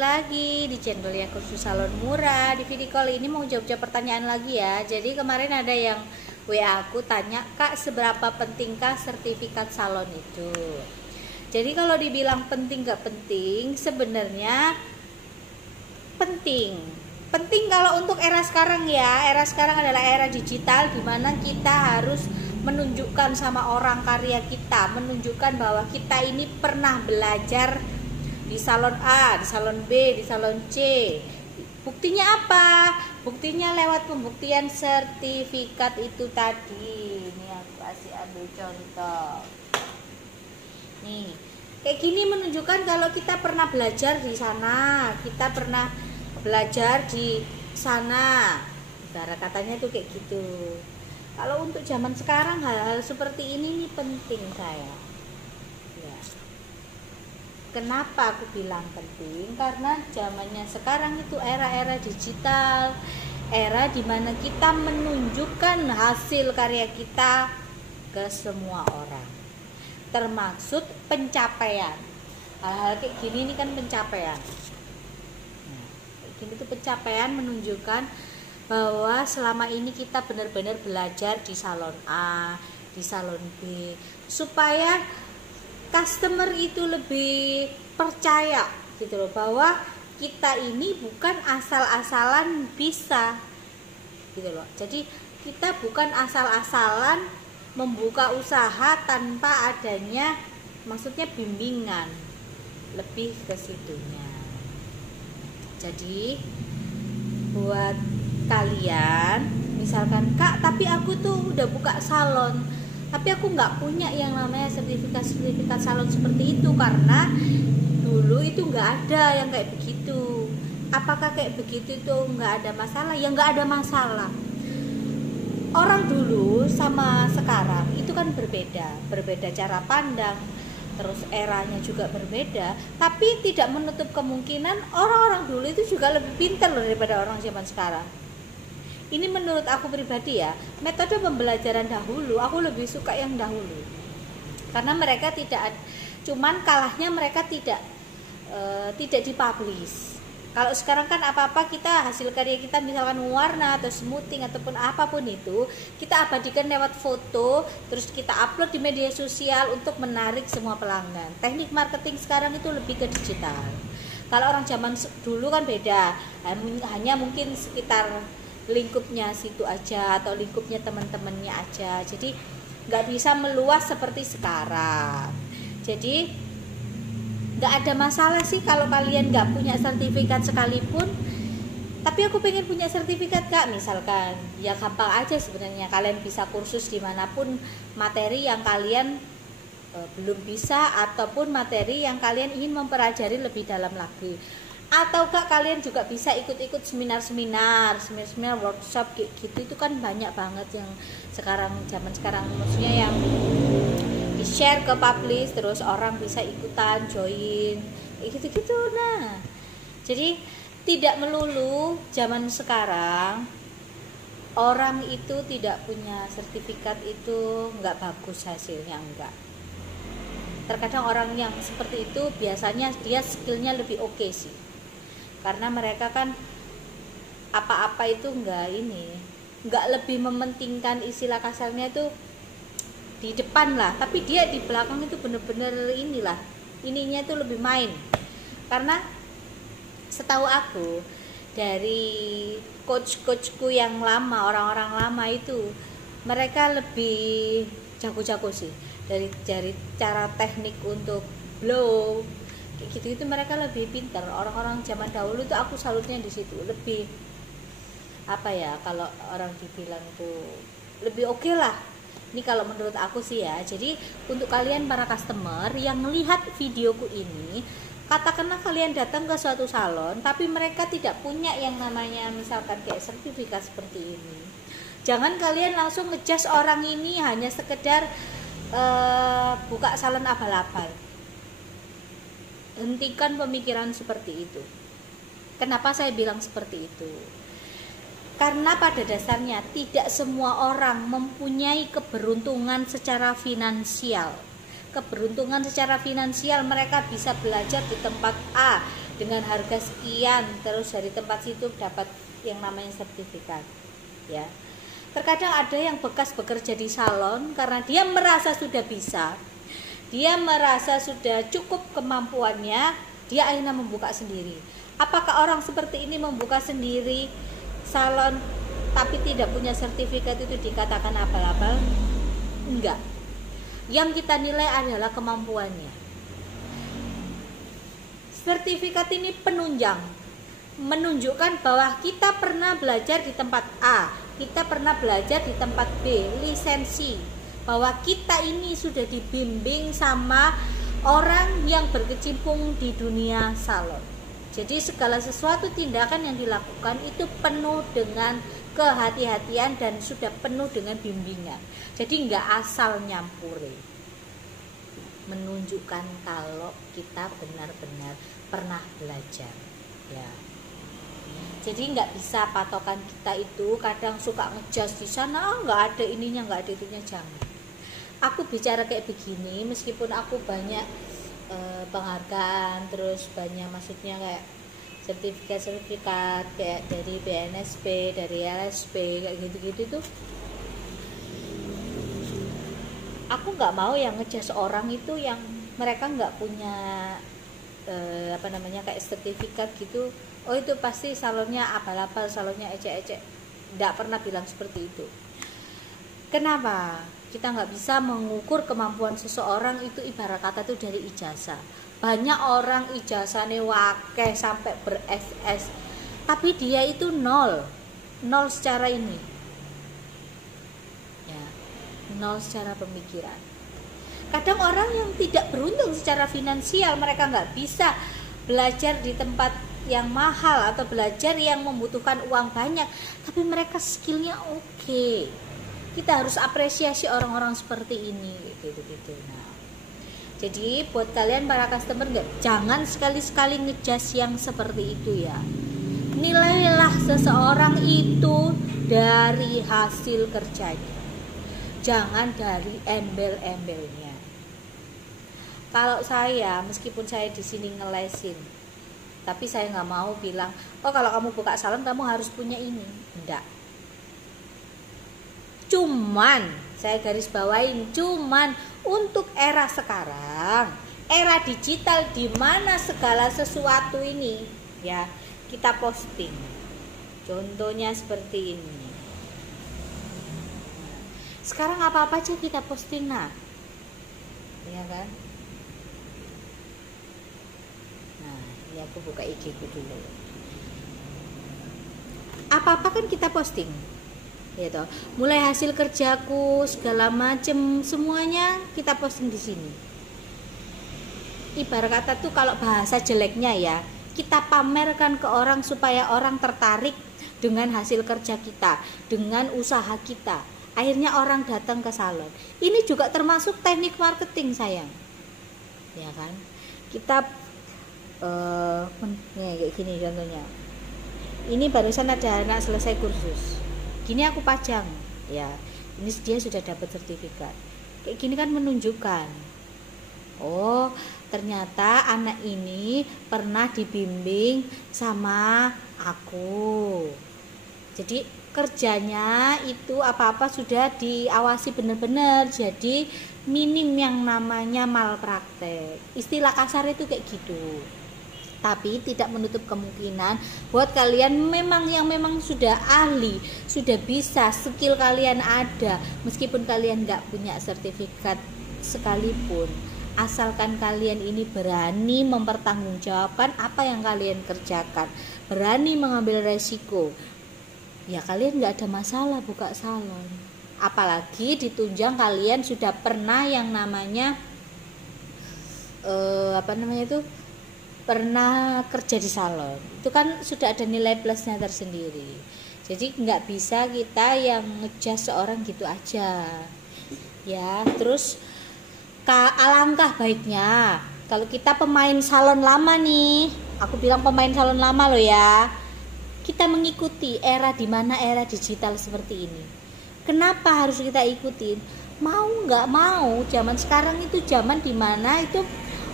lagi di channelnya Kursus Salon Murah. Di video kali ini mau jawab-jawab pertanyaan lagi ya. Jadi kemarin ada yang WA aku tanya, Kak, seberapa pentingkah sertifikat salon itu? Jadi kalau dibilang penting gak penting, sebenarnya penting. Penting kalau untuk era sekarang ya. Era sekarang adalah era digital, dimana kita harus menunjukkan sama orang karya kita, menunjukkan bahwa kita ini pernah belajar di salon A, di salon B, di salon C. Buktinya apa? Buktinya lewat pembuktian sertifikat itu tadi. Ini aku kasih ambil contoh. Nih, kayak gini menunjukkan kalau kita pernah belajar di sana, kita pernah belajar di sana. Ibarat katanya tuh kayak gitu. Kalau untuk zaman sekarang hal-hal seperti ini nih penting saya. Ya. Kenapa aku bilang penting? Karena zamannya sekarang itu era-era digital, era dimana kita menunjukkan hasil karya kita ke semua orang, termasuk pencapaian. Hal-hal kayak gini ini kan pencapaian. Nah, kayak gini tuh pencapaian menunjukkan bahwa selama ini kita benar-benar belajar di salon A, di salon B, supaya customer itu lebih percaya gitu loh, bahwa kita ini bukan asal-asalan bisa gitu loh. Jadi kita bukan asal-asalan membuka usaha tanpa adanya maksudnya bimbingan, lebih ke situnya. Jadi buat kalian misalkan, Kak, tapi aku tuh udah buka salon tapi aku nggak punya yang namanya sertifikat salon seperti itu, karena dulu itu nggak ada yang kayak begitu. Apakah kayak begitu itu nggak ada masalah? Ya nggak ada masalah. Orang dulu sama sekarang itu kan berbeda cara pandang, terus eranya juga berbeda, tapi tidak menutup kemungkinan orang-orang dulu itu juga lebih pintar loh daripada orang zaman sekarang. Ini menurut aku pribadi ya, metode pembelajaran dahulu aku lebih suka yang dahulu, karena mereka tidak, cuman kalahnya mereka tidak dipublish. Kalau sekarang kan apa-apa kita hasil karya kita, misalkan warna atau smoothing ataupun apapun itu, kita abadikan lewat foto, terus kita upload di media sosial untuk menarik semua pelanggan. Teknik marketing sekarang itu lebih ke digital. Kalau orang zaman dulu kan beda, hanya mungkin sekitar lingkupnya situ aja atau lingkupnya teman-temannya aja, jadi nggak bisa meluas seperti sekarang. Jadi nggak ada masalah sih kalau kalian nggak punya sertifikat sekalipun. Tapi aku pengen punya sertifikat, Kak, misalkan, ya gampang aja sebenarnya. Kalian bisa kursus dimanapun materi yang kalian belum bisa, ataupun materi yang kalian ingin mempelajari lebih dalam lagi. Atau Kak, kalian juga bisa ikut-ikut seminar workshop kayak gitu. Itu kan banyak banget yang sekarang, zaman sekarang maksudnya, yang di share ke publish, terus orang bisa ikutan join gitu-gitu. Nah, jadi tidak melulu zaman sekarang orang itu tidak punya sertifikat itu nggak bagus hasilnya, enggak. Terkadang orang yang seperti itu biasanya dia skillnya lebih oke sih, karena mereka kan apa-apa itu nggak lebih mementingkan, istilah kasarnya itu di depan lah, tapi dia di belakang itu bener-bener ininya itu lebih main. Karena setahu aku dari coach-coachku yang lama, orang-orang lama itu, mereka lebih jago-jago sih dari cara teknik untuk blow gitu, itu mereka lebih pintar. Orang-orang zaman dahulu itu aku salutnya di situ, lebih apa ya, kalau orang dibilang itu lebih oke lah. Ini kalau menurut aku sih ya. Jadi untuk kalian para customer yang melihat videoku ini, katakanlah kalian datang ke suatu salon tapi mereka tidak punya yang namanya misalkan kayak sertifikat seperti ini, jangan kalian langsung ngejudge orang ini hanya sekedar buka salon abal-abal. Hentikan pemikiran seperti itu. Kenapa saya bilang seperti itu? Karena pada dasarnya tidak semua orang mempunyai keberuntungan secara finansial. Keberuntungan secara finansial, mereka bisa belajar di tempat A, dengan harga sekian, terus dari tempat situ dapat yang namanya sertifikat ya. Terkadang ada yang bekas bekerja di salon karena dia merasa sudah bisa, dia merasa sudah cukup kemampuannya, dia akhirnya membuka sendiri. Apakah orang seperti ini membuka sendiri salon tapi tidak punya sertifikat itu dikatakan abal-abal? Enggak. Yang kita nilai adalah kemampuannya. Sertifikat ini penunjang, menunjukkan bahwa kita pernah belajar di tempat A, kita pernah belajar di tempat B, lisensi, bahwa kita ini sudah dibimbing sama orang yang berkecimpung di dunia salon. Jadi segala sesuatu tindakan yang dilakukan itu penuh dengan kehati-hatian dan sudah penuh dengan bimbingan. Jadi nggak asal nyampuri, menunjukkan kalau kita benar-benar pernah belajar ya. Jadi nggak bisa patokan kita itu kadang suka ngejudge di sana, nggak ada ininya, nggak ada itunya, jangan. Aku bicara kayak begini meskipun aku banyak penghargaan, terus banyak maksudnya kayak sertifikat kayak dari BNSP, dari LSP kayak gitu-gitu tuh, aku nggak mau yang ngejudge orang itu yang mereka nggak punya kayak sertifikat gitu. Oh itu pasti salonnya abal-abal, salonnya ecek-ecek. Nggak pernah bilang seperti itu. Kenapa? Kita nggak bisa mengukur kemampuan seseorang itu ibarat kata itu dari ijazah. Banyak orang ijazahnya wakeh sampai ber-SS, tapi dia itu nol secara ini, ya, nol secara pemikiran. Kadang orang yang tidak beruntung secara finansial, mereka nggak bisa belajar di tempat yang mahal atau belajar yang membutuhkan uang banyak, tapi mereka skillnya oke. Kita harus apresiasi orang-orang seperti ini gitu. Nah, jadi buat kalian para customer, jangan sekali-sekali ngejudge yang seperti itu ya. Nilailah seseorang itu dari hasil kerjanya, jangan dari embel-embelnya. Kalau saya, meskipun saya di sini ngelesin, tapi saya nggak mau bilang, oh kalau kamu buka salon kamu harus punya ini. Enggak. Cuman saya garis bawain, cuman untuk era sekarang, era digital di mana segala sesuatu ini ya kita posting. Contohnya seperti ini. Sekarang apa-apa aja kita posting, nah, ya kan? Nah, ini aku buka IG ku dulu. Apa-apa kan kita posting. Gitu. Mulai hasil kerjaku segala macem semuanya kita posting di sini. Ibarat kata tuh kalau bahasa jeleknya ya, kita pamerkan ke orang supaya orang tertarik dengan hasil kerja kita, dengan usaha kita. Akhirnya orang datang ke salon. Ini juga termasuk teknik marketing, sayang. Ya kan? Kita kayak gini contohnya. Ini barusan ada anak selesai kursus. Gini aku pajang, ya. Ini dia sudah dapat sertifikat. Kayak gini kan menunjukkan, oh ternyata anak ini pernah dibimbing sama aku. Jadi kerjanya itu apa-apa sudah diawasi benar-benar. Jadi minim yang namanya malpraktek. Istilah kasar itu kayak gitu. Tapi tidak menutup kemungkinan buat kalian yang memang sudah ahli, sudah bisa, skill kalian ada, meskipun kalian nggak punya sertifikat sekalipun, asalkan kalian ini berani mempertanggungjawabkan apa yang kalian kerjakan, berani mengambil resiko, ya kalian nggak ada masalah buka salon. Apalagi ditunjang kalian sudah pernah yang namanya pernah kerja di salon, itu kan sudah ada nilai plusnya tersendiri. Jadi nggak bisa kita yang ngejudge seorang gitu aja ya. Terus alangkah baiknya kalau kita pemain salon lama nih, aku bilang pemain salon lama loh ya, kita mengikuti era dimana era digital seperti ini. Kenapa harus kita ikutin? Mau nggak mau, zaman sekarang itu zaman dimana itu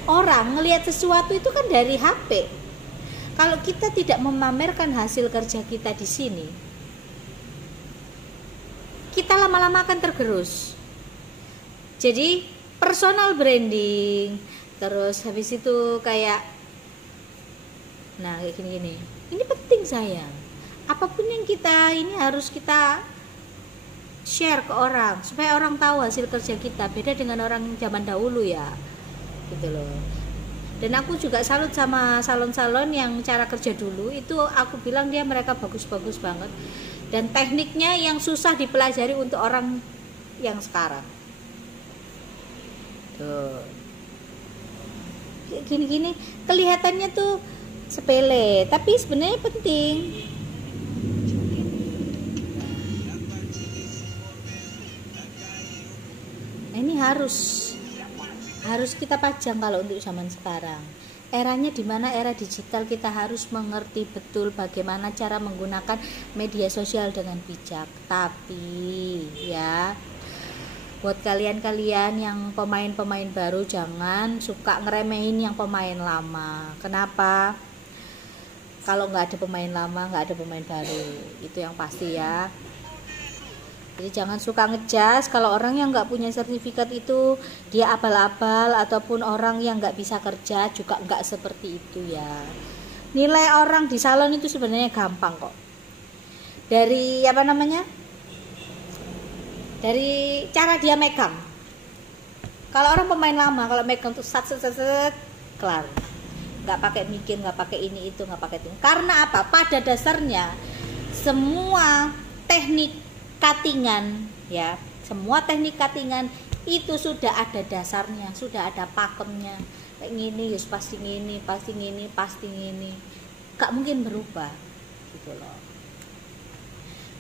orang ngelihat sesuatu itu kan dari HP. Kalau kita tidak memamerkan hasil kerja kita di sini, kita lama-lama akan tergerus. Jadi personal branding, terus habis itu kayak, nah kayak gini-gini, ini penting sayang. Apapun yang kita ini harus kita share ke orang supaya orang tahu hasil kerja kita. Beda dengan orang zaman dahulu ya, gitu loh. Dan aku juga salut sama salon-salon yang cara kerja dulu itu, aku bilang mereka bagus-bagus banget, dan tekniknya yang susah dipelajari untuk orang yang sekarang. Tuh, gini-gini kelihatannya tuh sepele, tapi sebenarnya penting. Nah, ini harus kita pajang kalau untuk zaman sekarang. Eranya dimana era digital, kita harus mengerti betul bagaimana cara menggunakan media sosial dengan bijak. Tapi ya, buat kalian-kalian yang pemain-pemain baru, jangan suka ngeremehin yang pemain lama. Kenapa? Kalau nggak ada pemain lama, nggak ada pemain baru, itu yang pasti ya. Jadi jangan suka ngejudge kalau orang yang nggak punya sertifikat itu dia abal-abal, ataupun orang yang nggak bisa kerja juga nggak seperti itu ya. Nilai orang di salon itu sebenarnya gampang kok. Dari dari cara dia megang. Kalau orang pemain lama, kalau megang tuh set kelar, nggak pakai mikir, nggak pakai ini itu, nggak pakai itu. Karena apa? Pada dasarnya semua teknik cuttingan ya, semua teknik cuttingan itu sudah ada dasarnya, sudah ada pakemnya. Kayak gini, pasti gini, pasti gini, pasti gini, gak mungkin berubah gitu loh.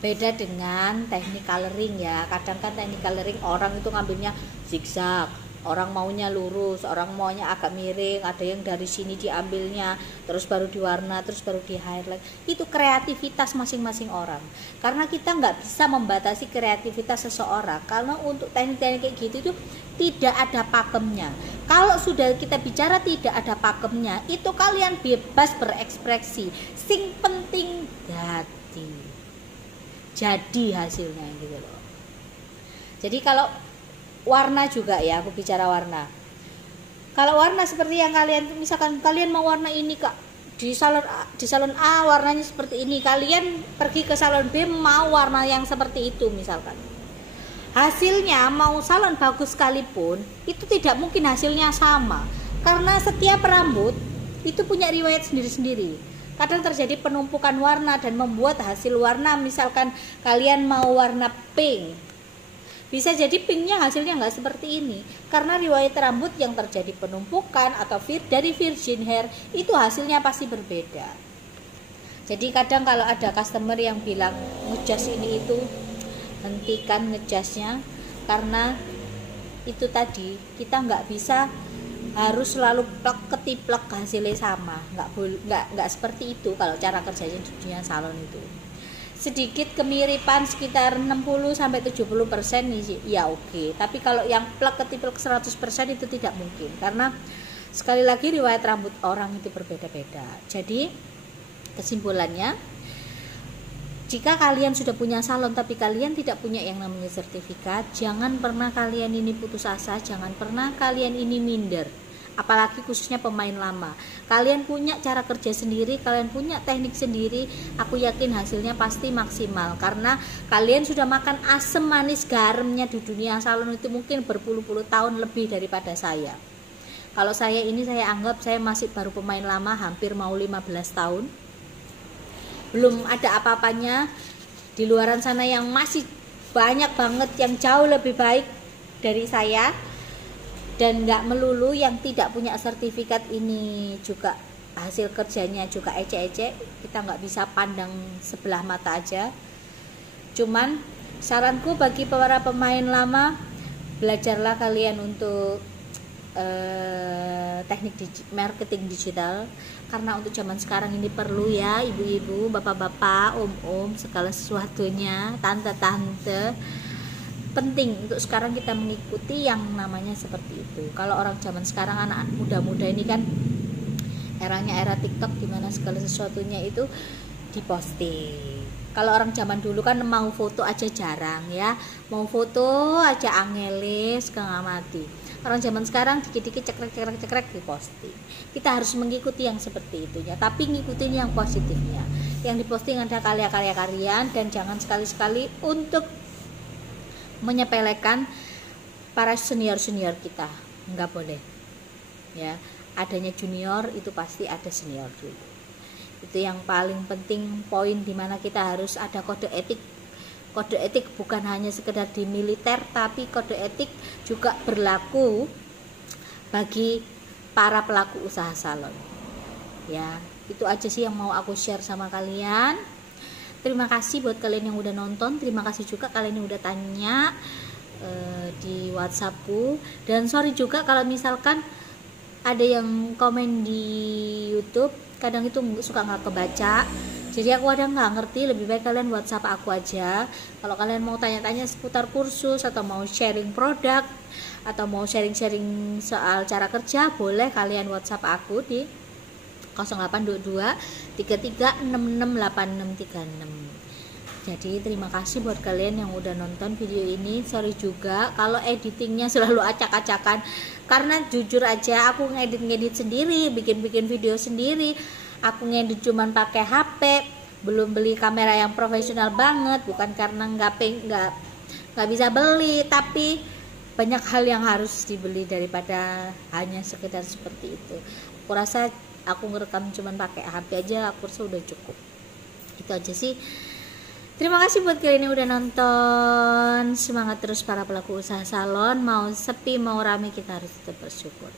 Beda dengan teknik coloring ya. Kadang kan teknik coloring orang itu ngambilnya zigzag, orang maunya lurus, orang maunya agak miring, ada yang dari sini diambilnya terus baru diwarna, terus baru di highlight. Itu kreativitas masing-masing orang, karena kita nggak bisa membatasi kreativitas seseorang. Karena untuk teknik-teknik kayak gitu itu tidak ada pakemnya. Kalau sudah kita bicara tidak ada pakemnya, itu kalian bebas berekspresi, sing penting jadi hasilnya gitu loh. Jadi kalau warna juga ya, aku bicara warna. Kalau warna seperti yang kalian, misalkan kalian mau warna ini Kak, di salon A warnanya seperti ini, kalian pergi ke salon B mau warna yang seperti itu misalkan. Hasilnya mau salon bagus sekalipun itu tidak mungkin hasilnya sama, karena setiap rambut itu punya riwayat sendiri-sendiri. Kadang terjadi penumpukan warna dan membuat hasil warna, misalkan kalian mau warna pink, bisa jadi pinknya hasilnya nggak seperti ini, karena riwayat rambut yang terjadi penumpukan atau dari virgin hair itu hasilnya pasti berbeda. Jadi kadang kalau ada customer yang bilang ngejudge ini itu, hentikan ngejudge-nya, karena itu tadi kita nggak bisa harus selalu plek ketiplek hasilnya sama, nggak seperti itu. Kalau cara kerjanya di dunia salon itu sedikit kemiripan sekitar 60-70% nih ya oke. Tapi kalau yang plek ketiplek 100% itu tidak mungkin, karena sekali lagi riwayat rambut orang itu berbeda-beda. Jadi kesimpulannya, jika kalian sudah punya salon tapi kalian tidak punya yang namanya sertifikat, jangan pernah kalian ini putus asa, jangan pernah kalian ini minder. Apalagi khususnya pemain lama. Kalian punya cara kerja sendiri, kalian punya teknik sendiri, aku yakin hasilnya pasti maksimal, karena kalian sudah makan asam manis garamnya di dunia salon itu mungkin berpuluh-puluh tahun lebih daripada saya. Kalau saya ini, saya anggap saya masih baru pemain lama, hampir mau 15 tahun, belum ada apa-apanya. Di luaran sana yang masih banyak banget yang jauh lebih baik dari saya. Dan nggak melulu yang tidak punya sertifikat ini juga hasil kerjanya juga ecek-ecek. Kita nggak bisa pandang sebelah mata aja. Cuman saranku bagi para pemain lama, belajarlah kalian untuk teknik marketing digital, karena untuk zaman sekarang ini perlu ya, ibu-ibu, bapak-bapak, om-om, segala sesuatunya, tante-tante, penting untuk sekarang kita mengikuti yang namanya seperti itu. Kalau orang zaman sekarang, anak muda-muda ini kan eranya era TikTok, dimana segala sesuatunya itu diposting. Kalau orang zaman dulu kan mau foto aja jarang ya, mau foto aja angelis setengah mati. Orang zaman sekarang dikit-dikit cekrek diposting. Kita harus mengikuti yang seperti itu ya, tapi ngikutin yang positifnya. Yang diposting ada karya-karya kalian, dan jangan sekali-sekali untuk menyepelekan para senior kita, nggak boleh ya. Adanya junior itu pasti ada senior dulu. Itu yang paling penting, poin dimana kita harus ada kode etik. Kode etik bukan hanya sekedar di militer, tapi kode etik juga berlaku bagi para pelaku usaha salon ya. Itu aja sih yang mau aku share sama kalian. Terima kasih buat kalian yang udah nonton, terima kasih juga kalian yang udah tanya di WhatsAppku, dan sorry juga kalau misalkan ada yang komen di YouTube, kadang itu suka nggak kebaca, jadi aku kadang nggak ngerti. Lebih baik kalian WhatsApp aku aja kalau kalian mau tanya-tanya seputar kursus, atau mau sharing produk, atau mau sharing-sharing soal cara kerja, boleh kalian WhatsApp aku di 0822 33668636. Jadi terima kasih buat kalian yang udah nonton video ini. Sorry juga kalau editingnya selalu acak-acakan, karena jujur aja aku ngedit sendiri, bikin video sendiri. Aku ngedit cuman pakai HP, belum beli kamera yang profesional banget. Bukan karena nggak bisa beli, tapi banyak hal yang harus dibeli daripada hanya sekedar seperti itu. Aku rasa aku ngerekam cuman pakai HP aja, aku rasa udah cukup. Itu aja sih. Terima kasih buat kalian yang udah nonton. Semangat terus para pelaku usaha salon. Mau sepi mau rame, kita harus tetap bersyukur.